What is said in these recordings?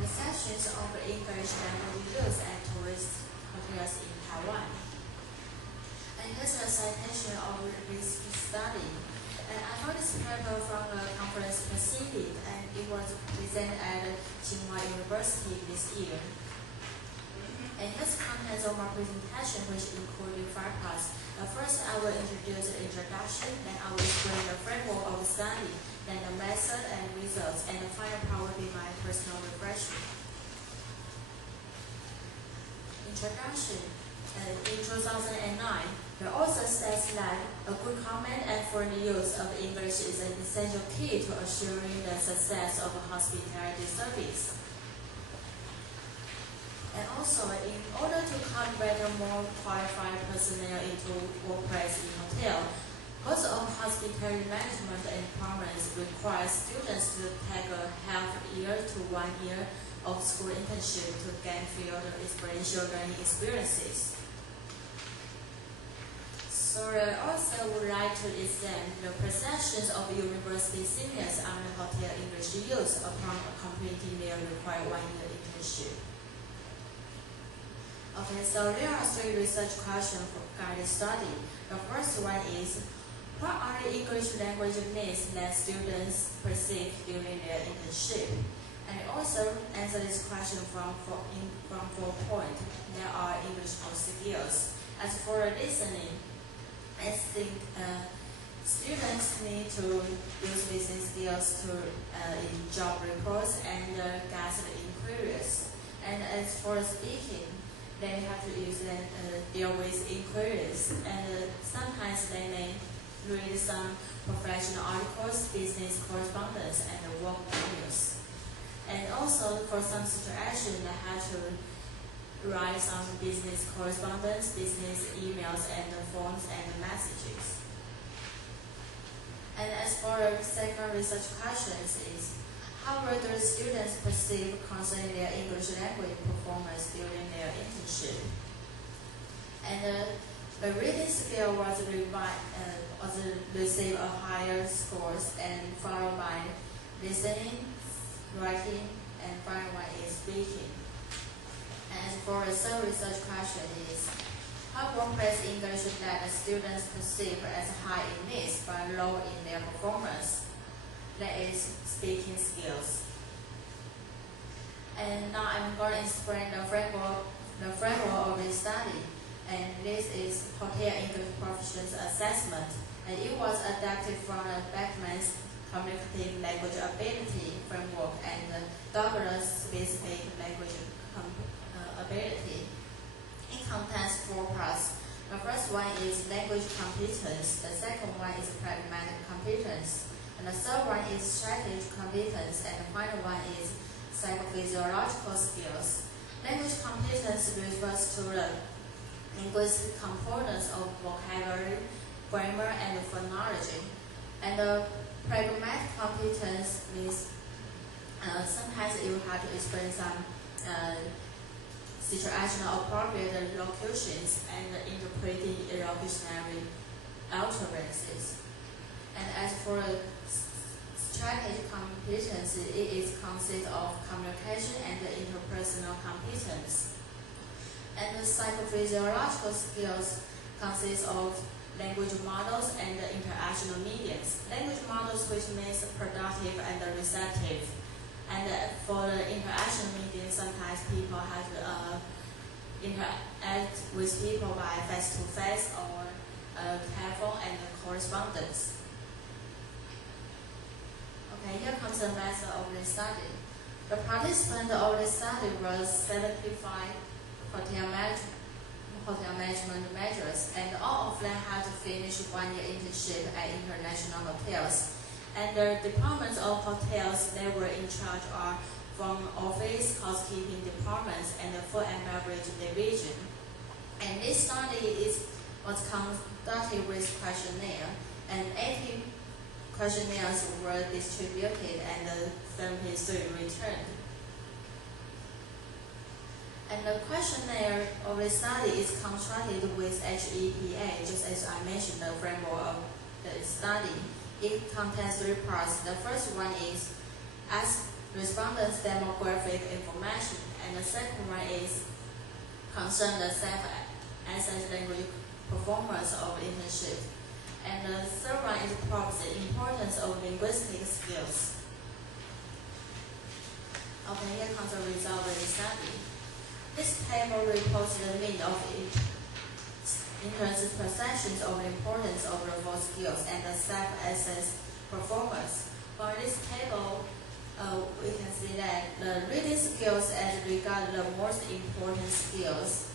perceptions of English language use at tourist hotels in Taiwan. And here's a citation of this study. And I found this paper from a conference proceeding, and it was presented at Tsinghua University this year. And here's the contents of my presentation, which included 5 parts. First, I will introduce the introduction, then I will explain the framework of the study, then the method and results, and the final part will be my personal reflection. Introduction. In 2009, the author states that a good command and foreign use of English is an essential key to assuring the success of a hospitality service. And also, in order to convert more qualified personnel into workplace in hotel, most of hospitality management departments require students to take a half-year to 1 year of school internship to gain field experiential learning experiences. So the author would like to examine the perceptions of university seniors on the hotel English use upon completing their required 1 year internship. Okay, so there are 3 research questions for guided study. The first one is, what are the English language needs that students perceive during their internship? And also answer this question from 4 points. There are English skills. As for listening, I think students need to use listening skills to in job reports and guest inquiries. And as for speaking, they have to use deal with inquiries, and sometimes they may read some professional articles, business correspondence, and work manuals. And also, for some situations, they have to write some business correspondence, business emails, and forms and messages. And as for the second research questions is, how will the students perceive concerning their English language performance during their internship? And the reading skill was received a higher scores, and followed by listening, writing, and final one is speaking. And for the third research question is, how workplace English that the students perceive as high in needs but low in their performance? That is speaking skills. And now I'm going to explain the framework of this study. And this is Hotel English Proficiency Assessment. And it was adapted from the Beckman's Communicative Language Ability Framework and the Douglas Specific Language Ability. It contains 4 parts. The first one is language competence. The second one is pragmatic competence. And the third one is strategic competence, and the final one is psychophysiological skills. Language competence refers to the linguistic components of vocabulary, grammar, and phonology. And the pragmatic competence means sometimes you have to explain some situational appropriate locutions and interpreting illocutionary utterances. And as for strategic competence, it consists of communication and interpersonal competence. And the psychophysiological skills consist of language models and interactional mediums. Language models, which means productive and receptive. And for the interaction medium, sometimes people have to interact with people by face-to-face or telephone and correspondence. Okay, here comes the method of the study. The participants of the study were 75 hotel management majors, and all of them had to finish 1 year internship at international hotels. And the departments of hotels they were in charge are from office, housekeeping departments, and the food and beverage division. And this study was conducted with questionnaire, and 80 questionnaires were distributed and 73 returned. And the questionnaire of the study is constructed with HEPA, just as I mentioned the framework of the study. It contains 3 parts. The first one is ask respondents' demographic information. And the second one is concern the self-assessed language performance of internship. And the third one is probes the importance of linguistic skills. Okay, here comes the result of the study. This table reports the mean of interns' perceptions of the importance of the four skills and the self-assessed performance. For this table, we can see that the reading skills as regard the most important skills.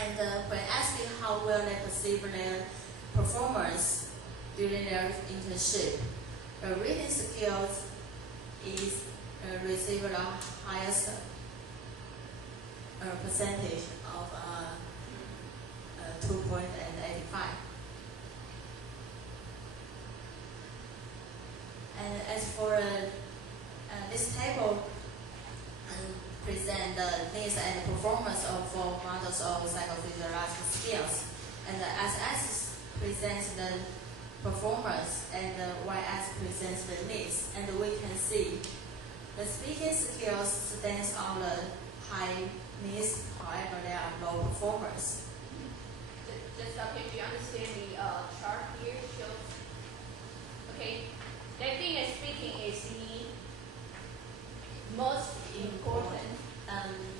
And when asking how well they perceive their performance during their internship, the reading skills is receive the highest percentage of 2.85. And as for this table present the needs and performance of four models of psychophysiological skills, and the x-axis presents the performance and the y-axis presents the needs, and we can see the speaking skills stands on the high needs, however they are low performers. Just okay, do you understand the chart here? Shows. Okay, that thing is speaking is the most important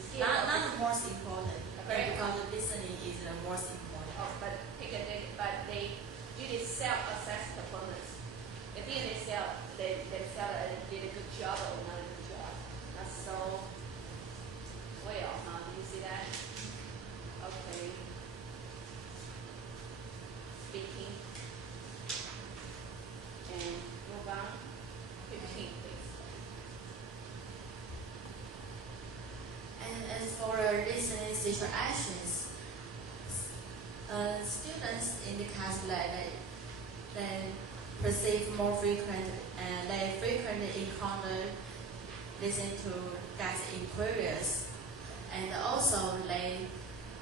skill. Not the most important, okay. Because listening is the most important. Oh, but they do this self-assessed performance. The thing they did a good job or not a good job. Not so well, huh? Do you see that? Okay. Speaking. And move on. 15, please. And as for listening situations, students indicate that they perceive more frequent and they frequently encounter listening to guest inquiries, and also they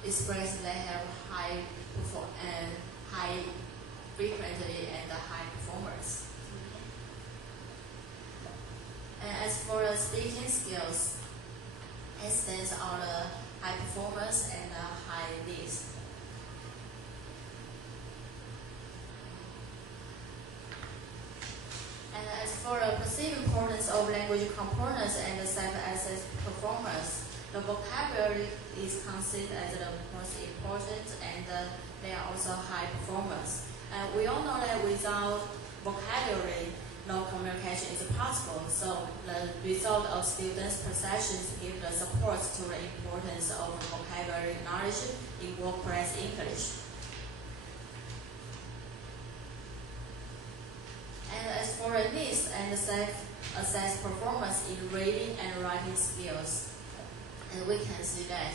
express they have high frequently and high performance. And as for the speaking skills, it stands on the high performance and high needs. And as for the perceived importance of language components and the self-assessed performance, the vocabulary is considered as the most important, and they are also high performance. And we all know that without vocabulary, no communication is possible. So the result of students' perceptions give the support to the importance of vocabulary knowledge in workplace English. And as for the needs and the self-assessed performance in reading and writing skills, and we can see that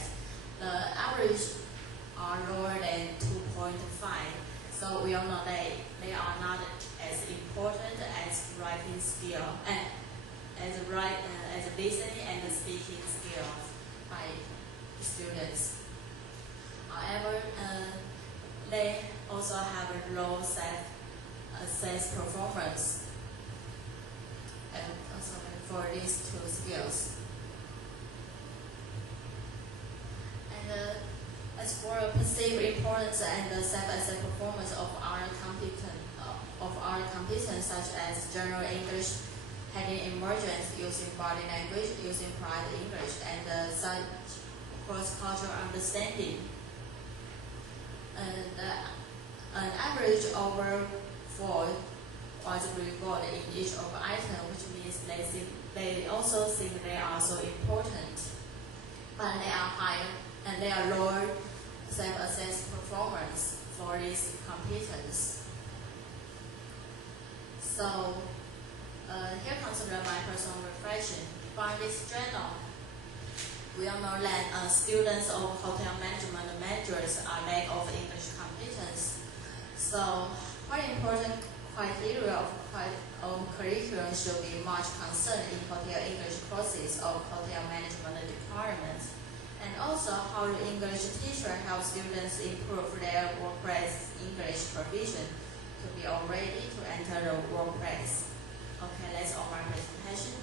the average are lower than 2.5. So we all know that they are not as important as writing skill and as listening and speaking skills by students. However, they also have a low self-assessed performance, and also for these two skills. And as for perceived importance and the self-assessed performance of our competence, such as general English, heading emergence, using body language, using private English, and such cross-cultural understanding. And an average over 4 was recorded in each of the items, which means they also think they are so important, but they are higher and they are lower self-assessed performance for this competence. So here comes my personal reflection. From this journal, we all know that students of hotel management majors are lack of English competence. So quite important criteria of curriculum should be much concerned in hotel English courses of hotel management departments. And also how the English teacher helps students improve their workplace English provision to be all ready to enter the workplace. Okay, that's all my presentation.